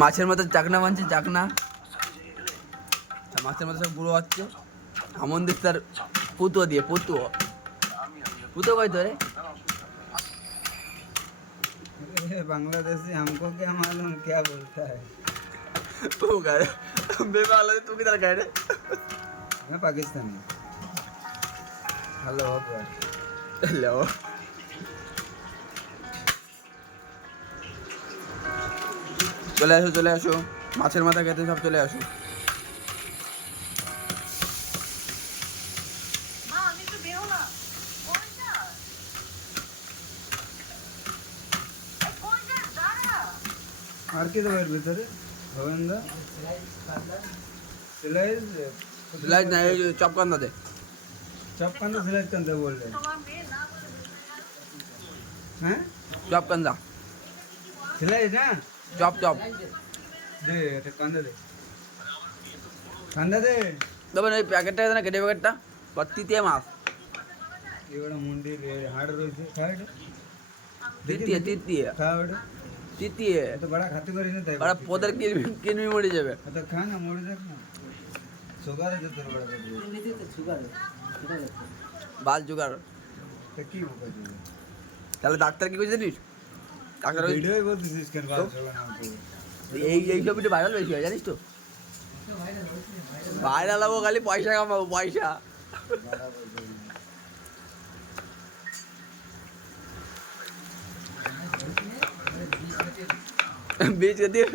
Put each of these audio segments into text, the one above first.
মাছের মতো চাকনা মানছে চাকনা, মাছের মতো সব গুঁড়ো হচ্ছে এমন দিস তার পুতুয়া দিয়ে পুতুয়া পুতুয়া কয় তো রে बांग्लादेशी हमको क्या मालूम क्या बोलता है। तू काय बेबाला तू किधर गए रे मैं पाकिस्तानी। हेलो हेलो চলে আসো মাছের মাথা খেতে সব চলে আসো। আর কি দেবো এর ভিতরে গোবিন্দা সিলাইজ সিলাইজ না এই চপ কান্দা দে চপ কান্দা সিলাইজ কান্দা বললে হ্যাঁ চপ কান্দা সিলাইজ না চপ চপ দে এটা কান্দা দে তবে ওই প্যাকেটটা আছে না কেটে প্যাকেটটা বত্তিতে মাছ এবারে মুন্ডি হাড় রয়েছে খাইড তিতিয়ে খাওয়াড তিতিয়ে তো বড় খাতে করি না তাই বড় পোদের কিনবি মরে যাবে তো খা না মরে যাক না সুগার আছে তোর বড় খাতে নিতে তো সুগার বাল জোগাড় তো কি হবে তাহলে ডাক্তার কি কইছে জানিস ডাক্তার ভিডিওই বলছিস কেন বাল সুগার নাম এই সব ভিডিও ভাইরাল বেশি হয় জানিস তো ভাইরাল হবো খালি পয়সা কামাবো পয়সা बीच के दिए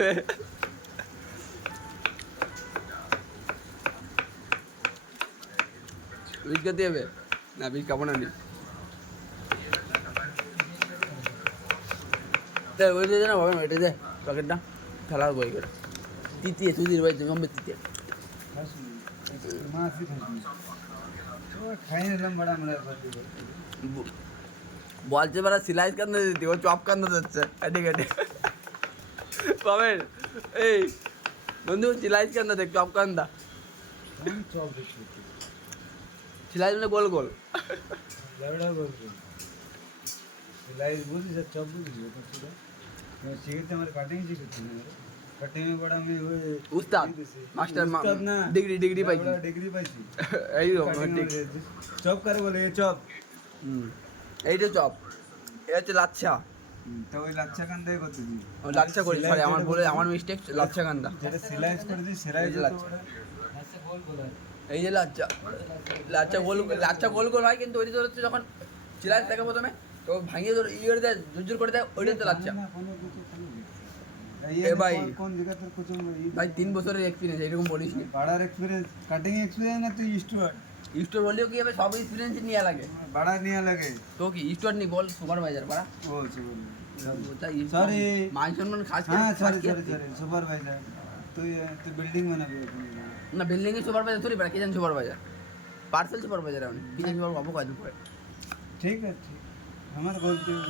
बीच के दिए ना बीच का बना नहीं ते वो दे ना बाबा बेटे दे पैकेट ना खला बोल कर तीती है तुझी भाई जगह में तीती है मासी खाती तो खाने लम बड़ा मरा বলছে বড় সিলাই করতে দিতি ও চপ করতে যাচ্ছে এডি গেডি কমেন্ট এই বন্ধু সিলাই করতে দেখ চপ করতে हम चॉप देखते সিলাই মানে গোল গোল लवड़ा बोल सिलाई बोली सर चॉप बोली तो पूरा मैं सीखते हमारे कटिंग सीखते हैं कटिंग में बड़ा मैं वो উস্তাদ মাস্টার ডিগ্রি পাইছি डिग्री पाई এই चॉप करे बोले ये चॉप এইটা চপ এটা হচ্ছে লাচ্ছা তো ওই লাচ্ছা কান্দাই করতে দিই ও লাচ্ছা করি সরি আমার মিস্টেক লাচ্ছা কান্দা যেটা সিলাইজ করে দিই সেরাই লাচ্ছা এই যে লাচ্ছা গোল গোল হয় কিন্তু ওইটা হচ্ছে যখন সিলাই থাকে প্রথমে তো ভাঙিয়ে ধরে ইয়ে করে দেয় জুজুর করে দেয় ওইটা হচ্ছে লাচ্ছা ये भाई कौन दिखा तेरे कुछ ভাই 3 বছরের এক্সপেরিয়েন্স এরকম বলিস নি बड़ा एक्सपीरियंस कटिंग एक्सपीरियंस ना तो स्टूडेंट স্টোর হলেও কি হবে সব এক্সপেরিয়েন্স নিয়ে লাগে बड़ा नहीं लगे তো কি স্টোর নি বল সুপারভাইজার বড়া ओ सॉरी সরি মান সম্মান খাস हां सॉरी सुपरवाइजर तो बिल्डिंग बनाबे না বিল্ডিং এর সুপারভাইজার তোরই বড়া কিচেন সুপারভাইজার পার্সেল সুপারভাইজার আমি কিচেন সুপার বাবু কাজ করে ठीक है हमारे बोलते हैं